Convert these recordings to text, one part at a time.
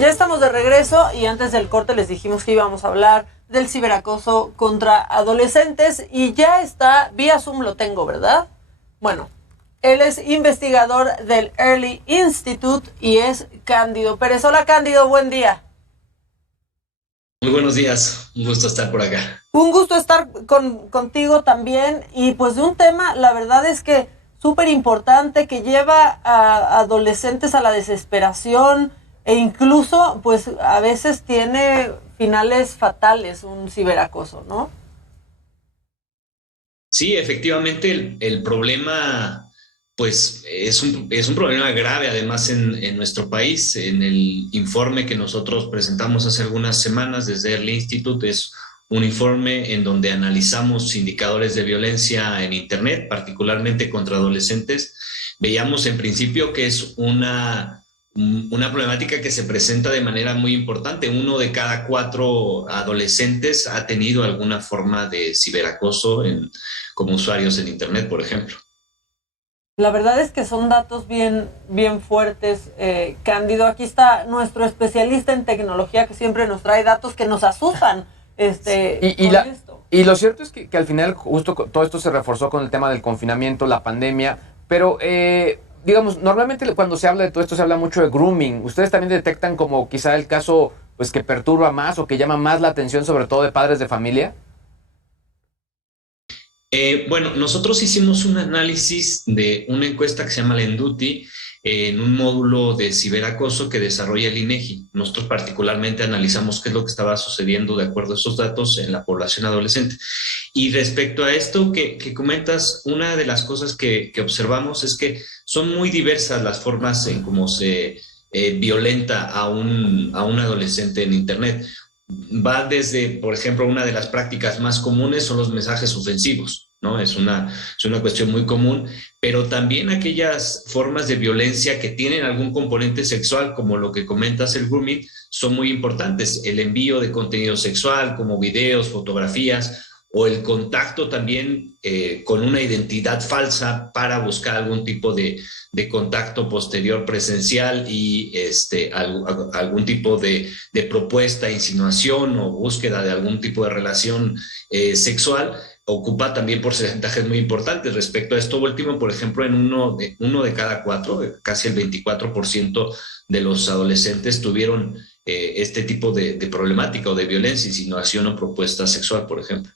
Ya estamos de regreso y antes del corte les dijimos que íbamos a hablar del ciberacoso contra adolescentes y ya está, vía Zoom lo tengo, ¿verdad? Bueno, él es investigador del Early Institute y es Cándido Pérez. Hola Cándido, buen día. Muy buenos días, un gusto estar por acá. Un gusto estar contigo también y pues de un tema, la verdad es que súper importante que lleva a adolescentes a la desesperación e incluso pues a veces tiene finales fatales un ciberacoso, ¿no? Sí, efectivamente el problema pues es un problema grave además en nuestro país. En el informe que nosotros presentamos hace algunas semanas desde el Institute es un informe en donde analizamos indicadores de violencia en Internet, particularmente contra adolescentes. Veíamos en principio que es una problemática que se presenta de manera muy importante. 1 de cada 4 adolescentes ha tenido alguna forma de ciberacoso como usuarios en Internet, por ejemplo. La verdad es que son datos bien, bien fuertes, Cándido. Aquí está nuestro especialista en tecnología que siempre nos trae datos que nos asustan con esto. Y lo cierto es que al final justo todo esto se reforzó con el tema del confinamiento, la pandemia, pero digamos, normalmente cuando se habla de todo esto se habla mucho de grooming. ¿Ustedes también detectan como quizá el caso pues que perturba más o que llama más la atención sobre todo de padres de familia? Bueno, nosotros hicimos un análisis de una encuesta que se llama Lenduti en un módulo de ciberacoso que desarrolla el INEGI. Nosotros particularmente analizamos qué es lo que estaba sucediendo de acuerdo a esos datos en la población adolescente. Y respecto a esto que comentas, una de las cosas que observamos es que son muy diversas las formas en cómo se violenta a un adolescente en Internet. Va desde, por ejemplo, una de las prácticas más comunes son los mensajes ofensivos, ¿no? Es una cuestión muy común, pero también aquellas formas de violencia que tienen algún componente sexual, como lo que comentas, el grooming, son muy importantes. El envío de contenido sexual, como videos, fotografías, o el contacto también con una identidad falsa para buscar algún tipo de contacto posterior presencial y algún tipo de propuesta, insinuación o búsqueda de algún tipo de relación sexual, ocupa también porcentajes muy importantes. Respecto a esto último, por ejemplo, en uno de cada 4, casi el 24% de los adolescentes tuvieron este tipo de problemática o de violencia, insinuación o propuesta sexual, por ejemplo.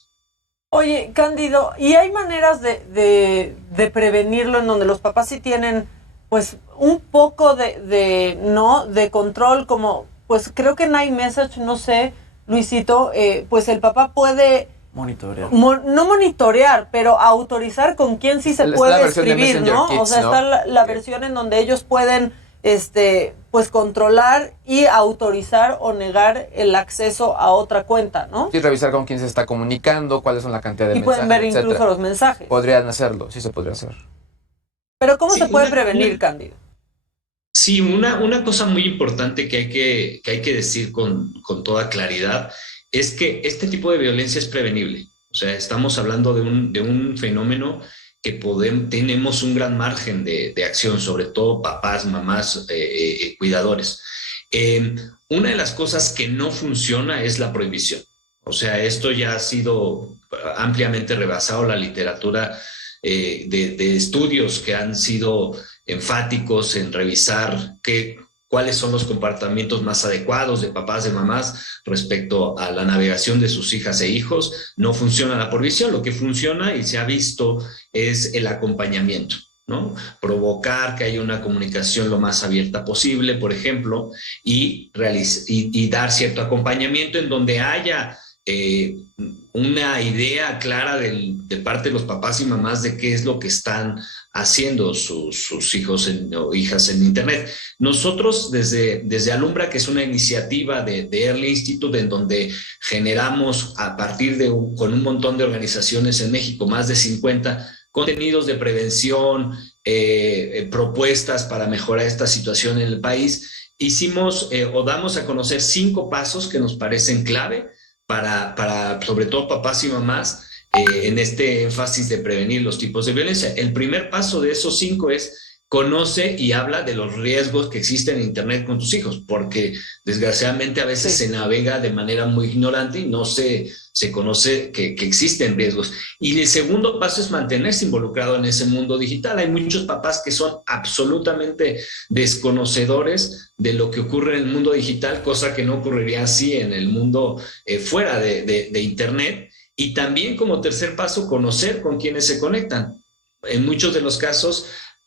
Oye, Cándido, ¿y hay maneras de prevenirlo en donde los papás sí tienen, pues, un poco ¿no? de control, como, pues, creo que en iMessage, no sé, Luisito, pues el papá puede Monitorear. no monitorear, pero autorizar con quién sí se Está puede la versión de escribir, Messenger ¿no? Kids, O sea, ¿no? está la Ok. versión en donde ellos pueden, pues, controlar y autorizar o negar el acceso a otra cuenta, ¿no? Sí, revisar con quién se está comunicando, cuáles son la cantidad de Y pueden mensajes, ver incluso etcétera. los mensajes. Podrían hacerlo, sí se podría hacer. Pero ¿cómo se Sí, puede prevenir, Cándido? sí, una cosa muy importante que hay que decir con toda claridad es que este tipo de violencia es prevenible. O sea, estamos hablando de un fenómeno que tenemos un gran margen de acción, sobre todo papás, mamás, cuidadores. Eh, una de las cosas que no funciona es la prohibición. O sea, esto ya ha sido ampliamente rebasado. La literatura de estudios que han sido enfáticos en revisar cuáles son los comportamientos más adecuados de papás, de mamás respecto a la navegación de sus hijas e hijos. No funciona la prohibición, lo que funciona y se ha visto es el acompañamiento, ¿no? Provocar que haya una comunicación lo más abierta posible, por ejemplo, y dar cierto acompañamiento en donde haya una idea clara de parte de los papás y mamás de qué es lo que están haciendo sus hijos o hijas en Internet. Nosotros desde Alumbra, que es una iniciativa de Early Institute, en donde generamos a partir con un montón de organizaciones en México, más de 50 contenidos de prevención, propuestas para mejorar esta situación en el país, hicimos o damos a conocer 5 pasos que nos parecen clave para sobre todo papás y mamás, en este énfasis de prevenir los tipos de violencia. El primer paso de esos 5 es conoce y habla de los riesgos que existen en Internet con tus hijos, porque desgraciadamente a veces se navega de manera muy ignorante y no se conoce que existen riesgos. Y el segundo paso es mantenerse involucrado en ese mundo digital. Hay muchos papás que son absolutamente desconocedores de lo que ocurre en el mundo digital, cosa que no ocurriría así en el mundo fuera de Internet. Y también como tercer paso, conocer con quienes se conectan. En muchos de los casos,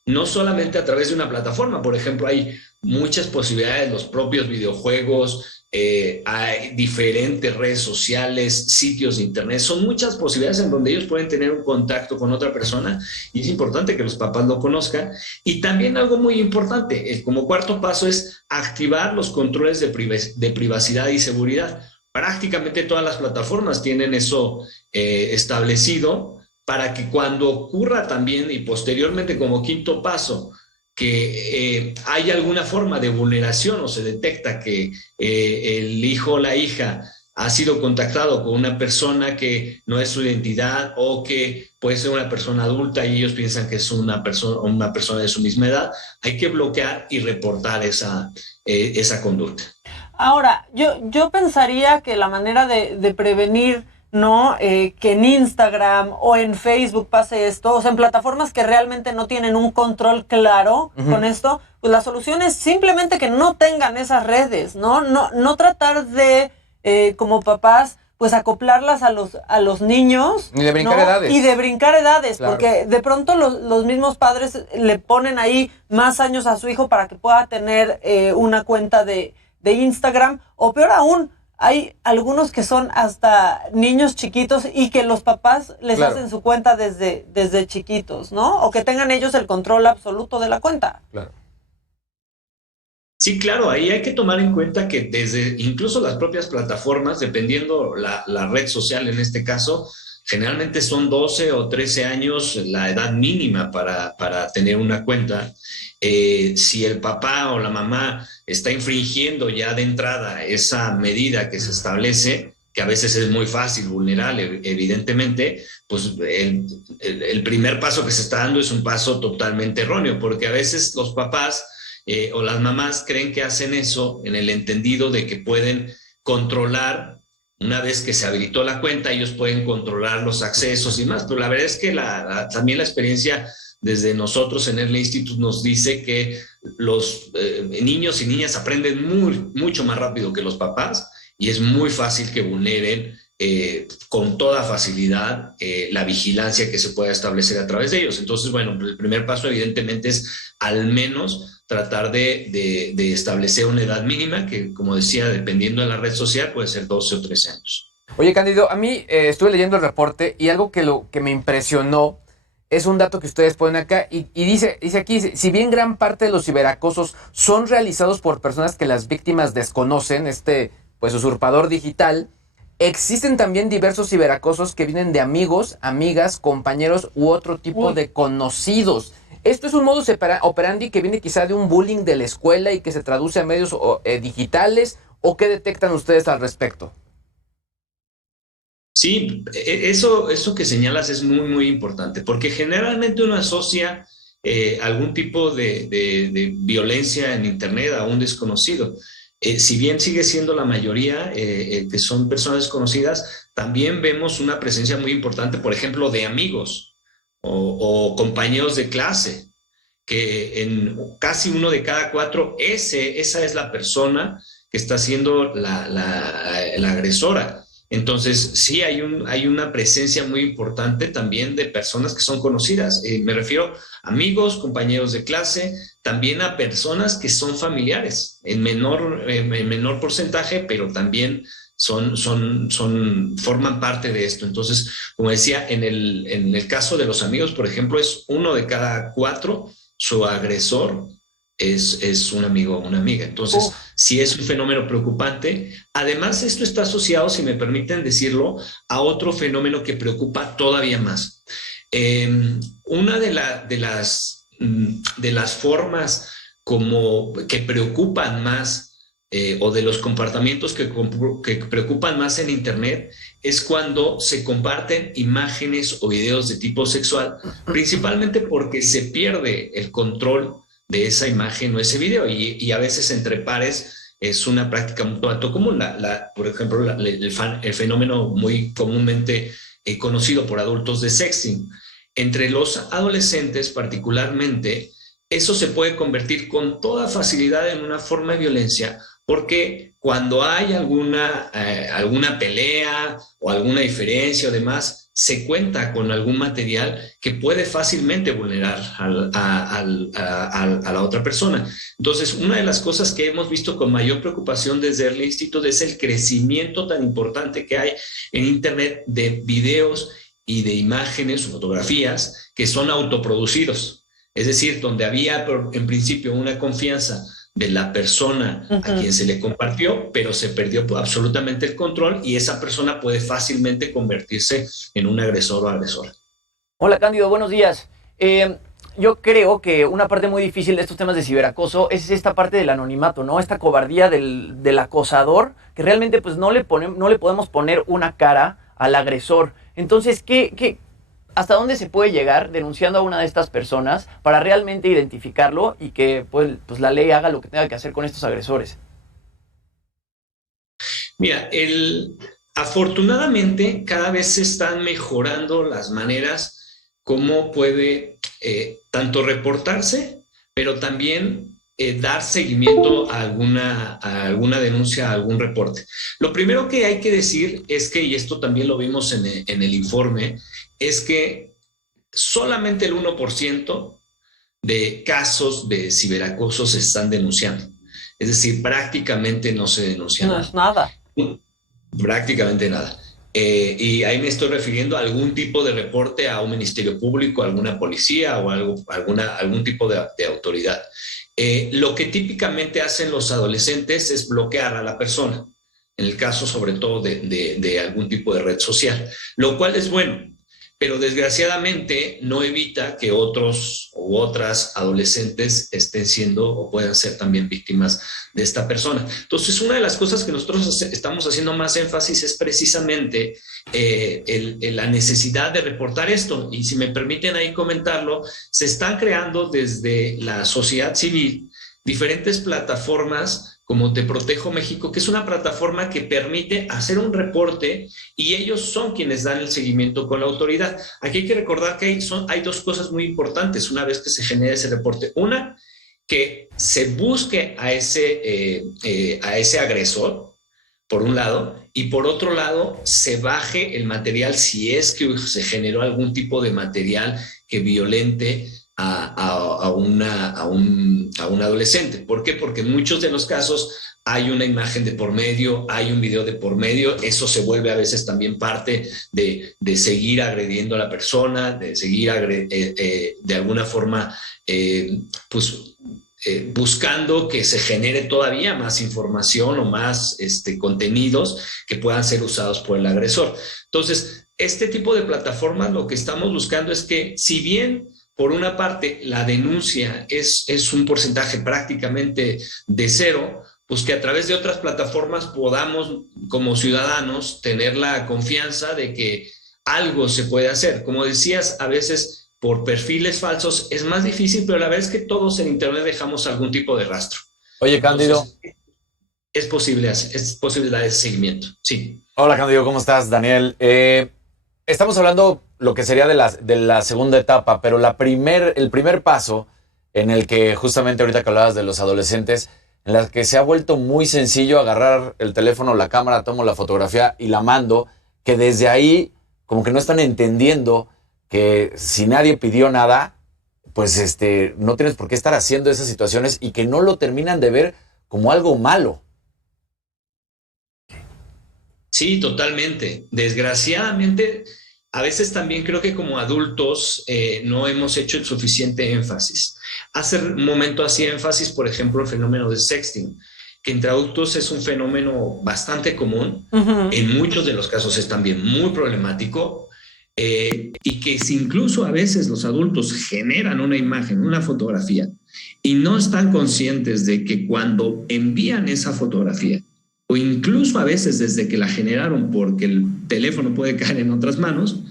no solamente a través de una plataforma, por ejemplo, hay muchas posibilidades, los propios videojuegos, hay diferentes redes sociales, sitios de internet, son muchas posibilidades en donde ellos pueden tener un contacto con otra persona y es importante que los papás lo conozcan. Y también algo muy importante, como cuarto paso es activar los controles de privacidad y seguridad. Prácticamente todas las plataformas tienen eso establecido, para que cuando ocurra también y posteriormente como quinto paso que hay alguna forma de vulneración o se detecta que el hijo o la hija ha sido contactado con una persona que no es su identidad o que puede ser una persona adulta y ellos piensan que es una persona de su misma edad, hay que bloquear y reportar esa conducta. Ahora, yo pensaría que la manera de prevenir, ¿no? Que en Instagram o en Facebook pase esto, o sea, en plataformas que realmente no tienen un control claro con esto, pues la solución es simplemente que no tengan esas redes, ¿no? No tratar de, como papás, pues acoplarlas a los niños. Ni de brincar edades. Y de brincar edades, claro. Porque de pronto los mismos padres le ponen ahí más años a su hijo para que pueda tener una cuenta de Instagram, o peor aún, hay algunos que son hasta niños chiquitos y que los papás les hacen su cuenta desde chiquitos, ¿no? O que tengan ellos el control absoluto de la cuenta. Claro. Sí, claro, ahí hay que tomar en cuenta que desde incluso las propias plataformas, dependiendo la red social en este caso, generalmente son 12 o 13 años la edad mínima para tener una cuenta. Si el papá o la mamá está infringiendo ya de entrada esa medida que se establece, que a veces es muy fácil, vulnerable, evidentemente, pues el primer paso que se está dando es un paso totalmente erróneo, porque a veces los papás o las mamás creen que hacen eso en el entendido de que pueden controlar. Una vez que se habilitó la cuenta, ellos pueden controlar los accesos y más, pero la verdad es que también la experiencia desde nosotros en Early Institute nos dice que los niños y niñas aprenden mucho más rápido que los papás y es muy fácil que vulneren con toda facilidad la vigilancia que se pueda establecer a través de ellos. Entonces, bueno, el primer paso evidentemente es al menos tratar de establecer una edad mínima que, como decía, dependiendo de la red social puede ser 12 o 13 años. Oye, Cándido, a mí estuve leyendo el reporte y algo que me impresionó es un dato que ustedes ponen acá y dice aquí, si bien gran parte de los ciberacosos son realizados por personas que las víctimas desconocen, pues usurpador digital, existen también diversos ciberacosos que vienen de amigos, amigas, compañeros u otro tipo de conocidos. ¿Esto es un modus operandi que viene quizá de un bullying de la escuela y que se traduce a medios digitales? ¿O qué detectan ustedes al respecto? Sí, eso que señalas es muy, muy importante, porque generalmente uno asocia algún tipo de violencia en Internet a un desconocido. Si bien sigue siendo la mayoría que son personas desconocidas, también vemos una presencia muy importante, por ejemplo, de amigos o compañeros de clase, que en casi uno de cada 4, esa es la persona que está siendo la agresora. Entonces, sí hay una presencia muy importante también de personas que son conocidas. Me refiero a amigos, compañeros de clase, también a personas que son familiares, en menor porcentaje, pero también forman parte de esto. Entonces, como decía, en el caso de los amigos, por ejemplo, es uno de cada 4, su agresor es un amigo o una amiga. Entonces, sí es un fenómeno preocupante. Además, esto está asociado, si me permiten decirlo, a otro fenómeno que preocupa todavía más. Una de las formas como que preocupan más o de los comportamientos que preocupan más en Internet es cuando se comparten imágenes o videos de tipo sexual, principalmente porque se pierde el control de esa imagen o ese video y a veces entre pares es una práctica un tanto común. Por ejemplo, el fenómeno muy comúnmente conocido por adultos de sexting. Entre los adolescentes particularmente, eso se puede convertir con toda facilidad en una forma de violencia, porque cuando hay alguna pelea o alguna diferencia o demás, se cuenta con algún material que puede fácilmente vulnerar a la otra persona. Entonces, una de las cosas que hemos visto con mayor preocupación desde el instituto es el crecimiento tan importante que hay en Internet de videos y de imágenes o fotografías que son autoproducidos. Es decir, donde había en principio una confianza de la persona a quien se le compartió, pero se perdió absolutamente el control y esa persona puede fácilmente convertirse en un agresor o agresora. Hola Cándido, buenos días. Yo creo que una parte muy difícil de estos temas de ciberacoso es esta parte del anonimato, ¿no? Esta cobardía del acosador, que realmente pues no le podemos poner una cara al agresor. Entonces, ¿hasta dónde se puede llegar denunciando a una de estas personas para realmente identificarlo y que pues la ley haga lo que tenga que hacer con estos agresores? Mira, afortunadamente cada vez se están mejorando las maneras como puede tanto reportarse, pero también dar seguimiento a alguna denuncia, a algún reporte. Lo primero que hay que decir es que, y esto también lo vimos en el informe, es que solamente el 1% de casos de ciberacoso se están denunciando. Es decir, prácticamente no se denuncia nada. No es nada. Prácticamente nada. Y ahí me estoy refiriendo a algún tipo de reporte a un ministerio público, a alguna policía o algún tipo de autoridad. Lo que típicamente hacen los adolescentes es bloquear a la persona, en el caso sobre todo de algún tipo de red social, lo cual es bueno, pero desgraciadamente no evita que otros u otras adolescentes estén siendo o puedan ser también víctimas de esta persona. Entonces, una de las cosas que nosotros estamos haciendo más énfasis es precisamente la necesidad de reportar esto. Y si me permiten ahí comentarlo, se están creando desde la sociedad civil diferentes plataformas como Te Protejo México, que es una plataforma que permite hacer un reporte y ellos son quienes dan el seguimiento con la autoridad. Aquí hay que recordar que hay dos cosas muy importantes una vez que se genera ese reporte. Una, que se busque a ese agresor, por un lado, y por otro lado, se baje el material si es que se generó algún tipo de material que violente a un adolescente. ¿Por qué? Porque en muchos de los casos hay una imagen de por medio, hay un video de por medio, eso se vuelve a veces también parte de seguir agrediendo a la persona, de seguir de alguna forma buscando que se genere todavía más información o más contenidos que puedan ser usados por el agresor. Entonces, este tipo de plataformas lo que estamos buscando es que, si bien por una parte la denuncia es un porcentaje prácticamente de cero, pues que a través de otras plataformas podamos como ciudadanos tener la confianza de que algo se puede hacer. Como decías, a veces por perfiles falsos es más difícil, pero la verdad es que todos en Internet dejamos algún tipo de rastro. Oye, Cándido. Entonces, es posible dar ese seguimiento, sí. Hola, Cándido, ¿cómo estás? Daniel. Estamos hablando lo que sería de la segunda etapa, pero el primer paso en el que justamente ahorita que hablabas de los adolescentes, en la que se ha vuelto muy sencillo agarrar el teléfono, la cámara, tomo la fotografía y la mando, que desde ahí como que no están entendiendo que si nadie pidió nada, pues no tienes por qué estar haciendo esas situaciones y que no lo terminan de ver como algo malo. Sí, totalmente. Desgraciadamente, a veces también creo que como adultos no hemos hecho el suficiente énfasis. Hace un momento hacía énfasis, por ejemplo, el fenómeno de sexting, que entre adultos es un fenómeno bastante común. En muchos de los casos es también muy problemático y que si incluso a veces los adultos generan una imagen, una fotografía y no están conscientes de que cuando envían esa fotografía, o incluso a veces desde que la generaron porque el teléfono puede caer en otras manos,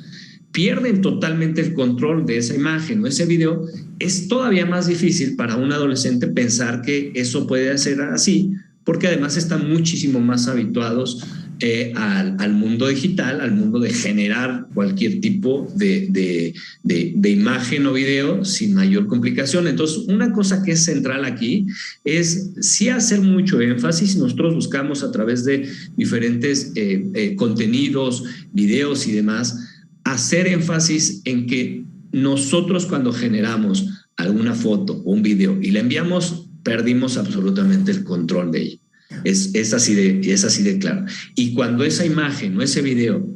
pierden totalmente el control de esa imagen o ese video, es todavía más difícil para un adolescente pensar que eso puede ser así, porque además están muchísimo más habituados al mundo digital, al mundo de generar cualquier tipo de imagen o video sin mayor complicación. Entonces, una cosa que es central aquí es sí hacer mucho énfasis. Nosotros buscamos a través de diferentes contenidos, videos y demás, hacer énfasis en que nosotros cuando generamos alguna foto o un video y la enviamos, perdimos absolutamente el control de ella. Es así de claro. Y cuando esa imagen o ese video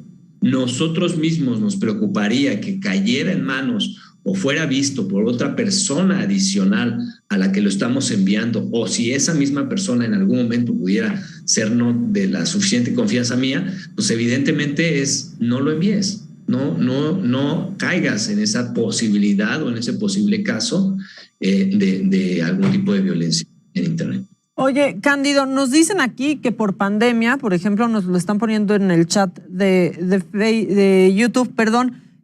nosotros mismos nos preocuparía que cayera en manos o fuera visto por otra persona adicional a la que lo estamos enviando, o si esa misma persona en algún momento pudiera ser no de la suficiente confianza mía, pues evidentemente no lo envíes. No caigas en esa posibilidad o en ese posible caso de algún tipo de violencia en Internet. Oye, Cándido, nos dicen aquí que por pandemia, por ejemplo, nos lo están poniendo en el chat de YouTube,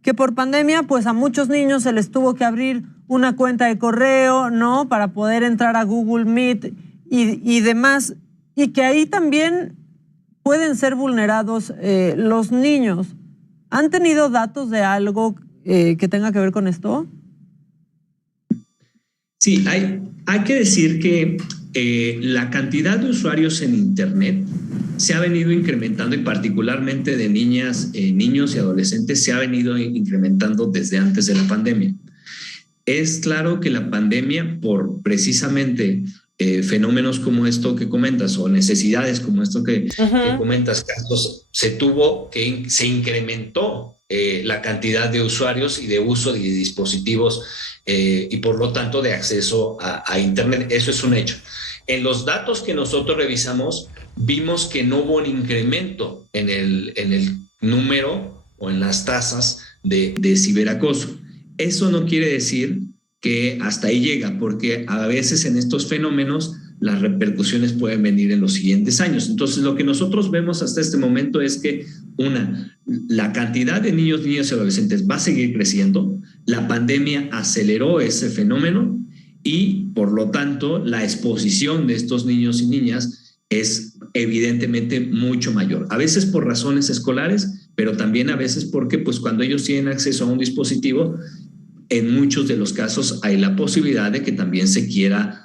que por pandemia, pues a muchos niños se les tuvo que abrir una cuenta de correo, ¿no? Para poder entrar a Google Meet y demás, y que ahí también pueden ser vulnerados los niños. ¿Han tenido datos de algo que tenga que ver con esto? Sí, hay que decir que la cantidad de usuarios en Internet se ha venido incrementando, y particularmente de niñas, niños y adolescentes se ha venido incrementando desde antes de la pandemia. Es claro que la pandemia, por precisamente fenómenos como esto que comentas o necesidades como esto que comentas, Carlos, se incrementó la cantidad de usuarios y de uso de dispositivos y por lo tanto de acceso a Internet. Eso es un hecho. En los datos que nosotros revisamos, vimos que no hubo un incremento en el número o en las tasas de ciberacoso. Eso no quiere decir que hasta ahí llega, porque a veces en estos fenómenos las repercusiones pueden venir en los siguientes años. Entonces, lo que nosotros vemos hasta este momento es que, la cantidad de niños, niñas y adolescentes va a seguir creciendo. La pandemia aceleró ese fenómeno y, por lo tanto, la exposición de estos niños y niñas es evidentemente mucho mayor. A veces por razones escolares, pero también a veces porque, pues, cuando ellos tienen acceso a un dispositivo, en muchos de los casos hay la posibilidad de que también se quiera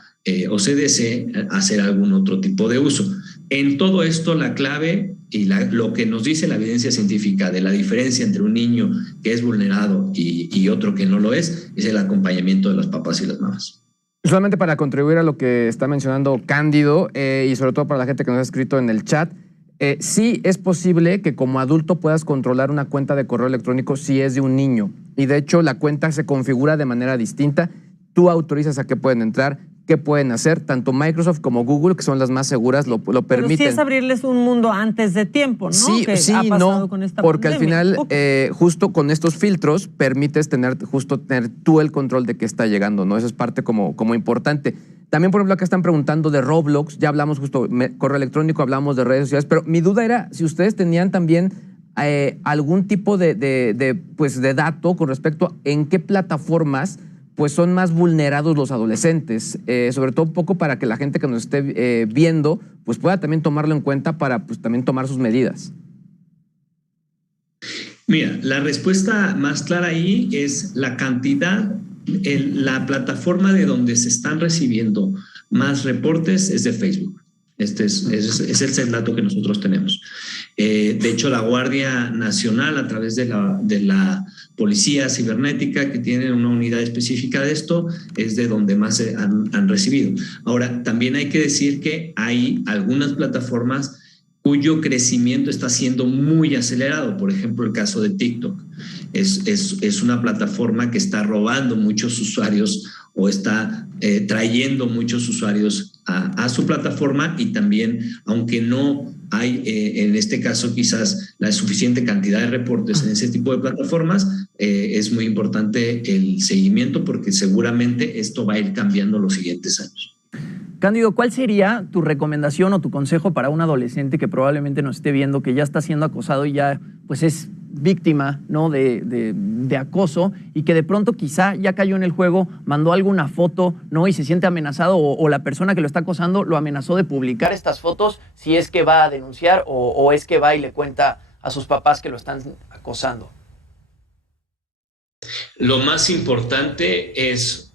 o se desee hacer algún otro tipo de uso. En todo esto, la clave y lo que nos dice la evidencia científica de la diferencia entre un niño que es vulnerado y otro que no lo es el acompañamiento de los papás y las mamás. Solamente para contribuir a lo que está mencionando Cándido y sobre todo para la gente que nos ha escrito en el chat, sí es posible que como adulto puedas controlar una cuenta de correo electrónico si es de un niño. Y de hecho la cuenta se configura de manera distinta. Tú autorizas a qué pueden entrar, qué pueden hacer. Tanto Microsoft como Google, que son las más seguras, lo permiten. Pero sí es abrirles un mundo antes de tiempo, ¿no? Sí, que sí, ha pasado no, con esta porque pandemia. al final, justo con estos filtros, permites tener tú el control de qué está llegando, ¿no? Eso es parte como importante. También, por ejemplo, acá están preguntando de Roblox. Ya hablamos justo correo electrónico, hablamos de redes sociales, pero mi duda era si ustedes tenían también algún tipo de dato con respecto a en qué plataformas pues son más vulnerados los adolescentes, sobre todo un poco para que la gente que nos esté viendo pues pueda también tomarlo en cuenta para pues también tomar sus medidas. Mira, la respuesta más clara ahí es la cantidad, la plataforma de donde se están recibiendo más reportes es de Facebook. Ese es el dato que nosotros tenemos. De hecho, la Guardia Nacional, a través de la Policía Cibernética, que tiene una unidad específica de esto, es de donde más se han recibido. Ahora, también hay que decir que hay algunas plataformas cuyo crecimiento está siendo muy acelerado. Por ejemplo, el caso de TikTok. Es una plataforma que está robando muchos usuarios o está trayendo muchos usuarios a su plataforma, y también, aunque no hay en este caso quizás la suficiente cantidad de reportes en ese tipo de plataformas, es muy importante el seguimiento, porque seguramente esto va a ir cambiando los siguientes años. Cándido, ¿cuál sería tu recomendación o tu consejo para un adolescente que probablemente nos esté viendo, que ya está siendo acosado y ya pues es víctima, ¿no?, de acoso, y que de pronto quizá ya cayó en el juego, mandó alguna foto, ¿no?, y se siente amenazado, o la persona que lo está acosando lo amenazó de publicar estas fotos si es que va a denunciar o es que va y le cuenta a sus papás que lo están acosando? Lo más importante es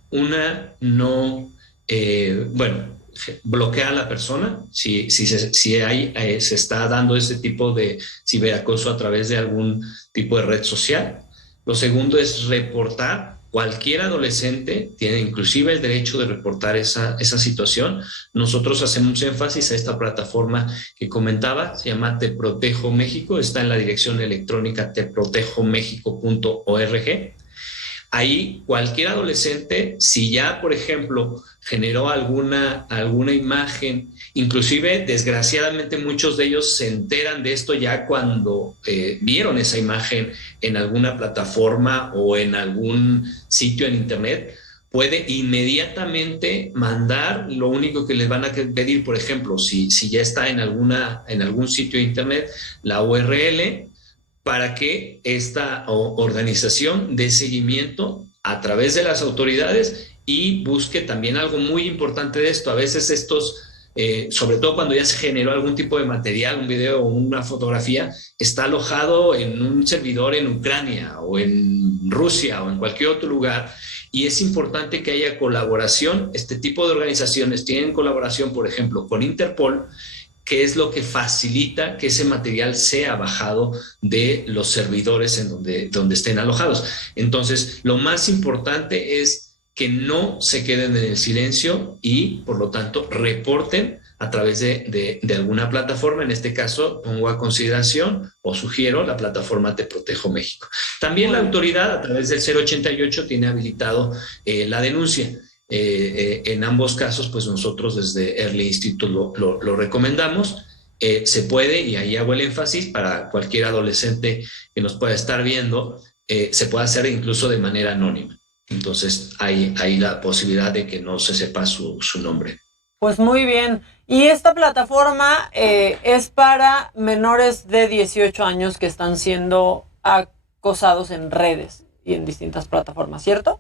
bloquear a la persona si se está dando ese tipo de ciberacoso a través de algún tipo de red social. Lo segundo es reportar. Cualquier adolescente tiene inclusive el derecho de reportar esa situación. Nosotros hacemos énfasis a esta plataforma que comentaba, se llama Te Protejo México, está en la dirección electrónica teprotejomexico.org. Ahí cualquier adolescente, si ya, por ejemplo, generó alguna imagen, inclusive desgraciadamente muchos de ellos se enteran de esto ya cuando vieron esa imagen en alguna plataforma o en algún sitio en internet, puede inmediatamente mandar. Lo único que les van a pedir, por ejemplo, si ya está en algún sitio de internet, la URL, para que esta organización dé seguimiento a través de las autoridades y busque también algo muy importante de esto. A veces sobre todo cuando ya se generó algún tipo de material, un video o una fotografía, está alojado en un servidor en Ucrania o en Rusia o en cualquier otro lugar, y es importante que haya colaboración. Este tipo de organizaciones tienen colaboración, por ejemplo, con Interpol, que es lo que facilita que ese material sea bajado de los servidores en donde estén alojados. Entonces, lo más importante es que no se queden en el silencio y, por lo tanto, reporten a través de alguna plataforma. En este caso, pongo a consideración o sugiero la plataforma Te Protejo México. También la autoridad, a través del 088, tiene habilitado la denuncia. En ambos casos, pues nosotros desde Early Institute lo recomendamos. Se puede, y ahí hago el énfasis para cualquier adolescente que nos pueda estar viendo, se puede hacer incluso de manera anónima. Entonces hay la posibilidad de que no se sepa su nombre. Pues muy bien. Y esta plataforma es para menores de 18 años que están siendo acosados en redes y en distintas plataformas, ¿cierto?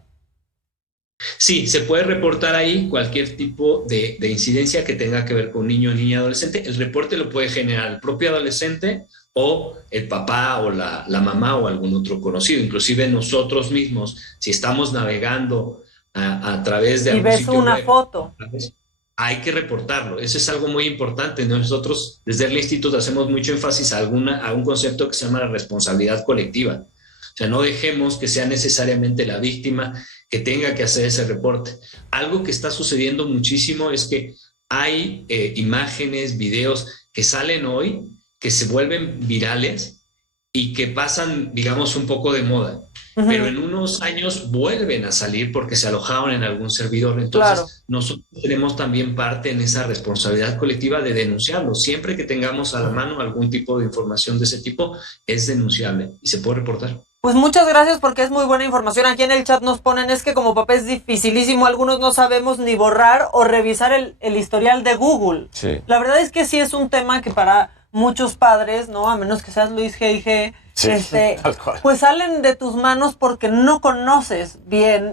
Sí, se puede reportar ahí cualquier tipo de incidencia que tenga que ver con un niño o niña adolescente. El reporte lo puede generar el propio adolescente o el papá o la mamá o algún otro conocido. Inclusive nosotros mismos, si estamos navegando a través de algún sitio web, y ves una foto, hay que reportarlo. Eso es algo muy importante. Nosotros desde el instituto hacemos mucho énfasis a un concepto que se llama la responsabilidad colectiva. O sea, no dejemos que sea necesariamente la víctima que tenga que hacer ese reporte. Algo que está sucediendo muchísimo es que hay imágenes, videos que salen hoy, que se vuelven virales y que pasan, digamos, un poco de moda. Uh-huh. Pero en unos años vuelven a salir porque se alojaron en algún servidor. Entonces, claro, nosotros tenemos también parte en esa responsabilidad colectiva de denunciarlo. Siempre que tengamos a la mano algún tipo de información de ese tipo, es denunciable y se puede reportar. Pues muchas gracias, porque es muy buena información. Aquí en el chat nos ponen, es que como papá es dificilísimo, algunos no sabemos ni borrar o revisar el historial de Google. Sí. La verdad es que sí es un tema que para muchos padres, ¿no? A menos que seas Luis G.I.G., sí, pues salen de tus manos porque no conoces bien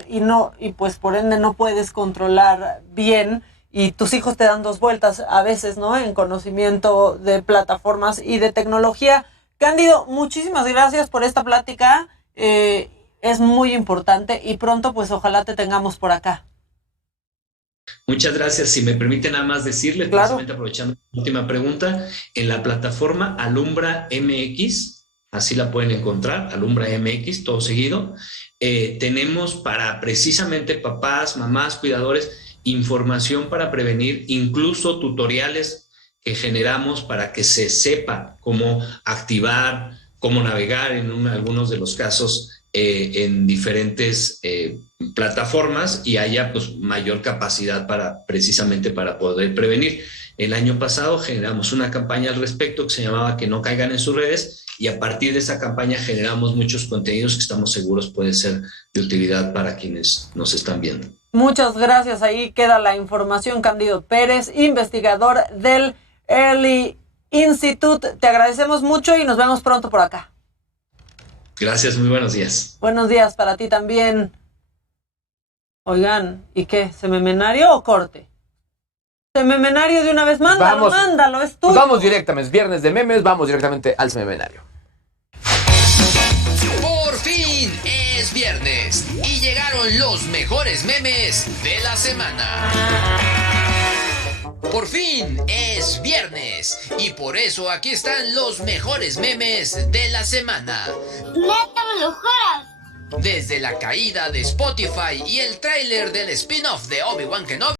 y pues por ende no puedes controlar bien, y tus hijos te dan dos vueltas a veces, ¿no? En conocimiento de plataformas y de tecnología. Cándido, muchísimas gracias por esta plática, es muy importante y pronto pues ojalá te tengamos por acá. Muchas gracias. Si me permite nada más decirles, claro, precisamente aprovechando la última pregunta, en la plataforma Alumbra MX, así la pueden encontrar, Alumbra MX, todo seguido, tenemos para precisamente papás, mamás, cuidadores, información para prevenir, incluso tutoriales que generamos para que se sepa cómo activar, cómo navegar en algunos de los casos en diferentes plataformas y haya pues mayor capacidad precisamente para poder prevenir. El año pasado generamos una campaña al respecto que se llamaba Que no caigan en sus redes, y a partir de esa campaña generamos muchos contenidos que estamos seguros pueden ser de utilidad para quienes nos están viendo. Muchas gracias. Ahí queda la información. Cándido Pérez, investigador del Early Institute. Te agradecemos mucho y nos vemos pronto por acá. Gracias, muy buenos días. Buenos días para ti también. Oigan, ¿y qué? ¿Sememenario o corte? Sememenario de una vez, mándalo, es tuyo. Vamos directamente, es viernes de memes, vamos directamente al sememenario. Por fin es viernes y llegaron los mejores memes de la semana. Por fin es viernes y por eso aquí están los mejores memes de la semana. ¡Neta me lo juras! Desde la caída de Spotify y el tráiler del spin-off de Obi-Wan Kenobi